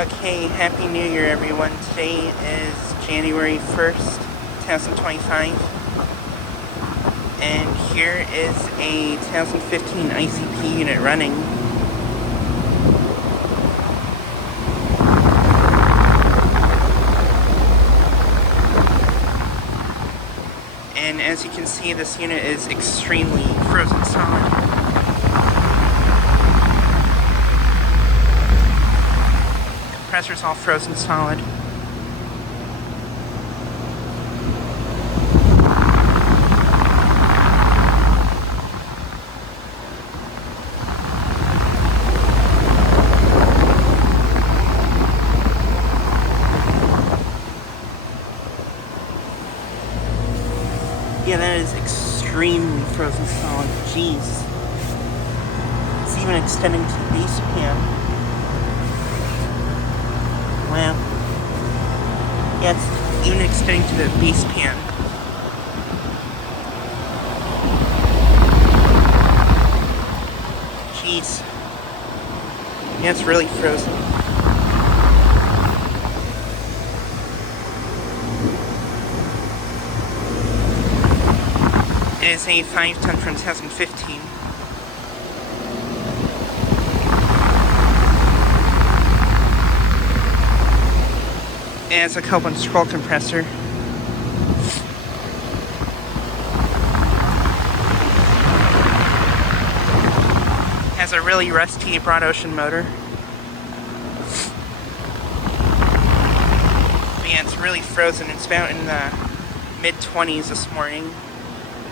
Okay, Happy New Year everyone. Today is January 1st, 2025. And here is a 2015 ICP unit running. And as you can see, this unit is extremely frozen solid. Compressor's all frozen solid. Yeah, that is extremely frozen solid. Jeez. It's even extending to the base pan. Wow. Yeah, it's even extending to the base pan. Jeez. Yeah, it's really frozen. It is a 5-ton from 2015. It has a Copeland scroll compressor. Has a really rusty broad ocean motor. But yeah, it's really frozen. It's about in the mid-20s this morning.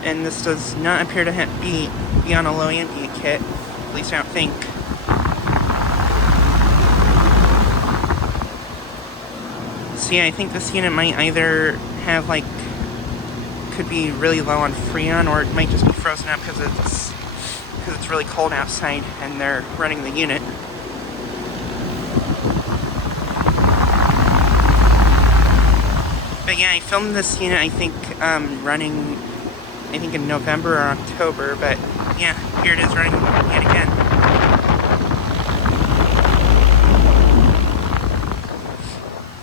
And this does not appear to be on a low ambient kit. At least I don't think. So yeah, I think this unit might either have could be really low on freon, or it might just be frozen up because it's really cold outside and they're running the unit. But yeah, I filmed this unit I think running in November or October, but yeah, here it is running yet again.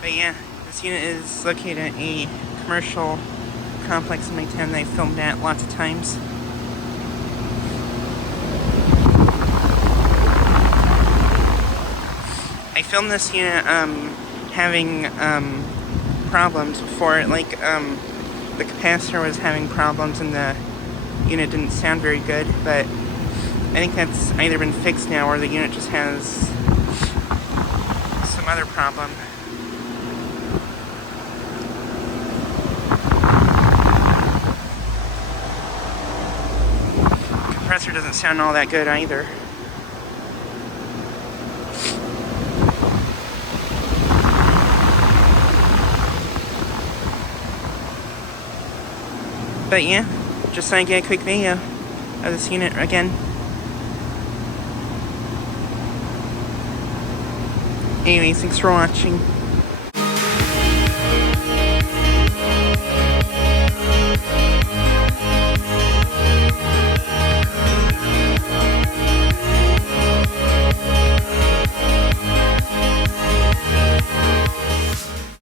But yeah, this unit is located at a commercial complex in my town that I filmed at lots of times. I filmed this unit having problems before, the capacitor was having problems and the unit didn't sound very good, but I think that's either been fixed now or the unit just has some other problem. Compressor doesn't sound all that good either. But yeah, just thought I'd get a quick video of this unit again. Anyways, thanks for watching.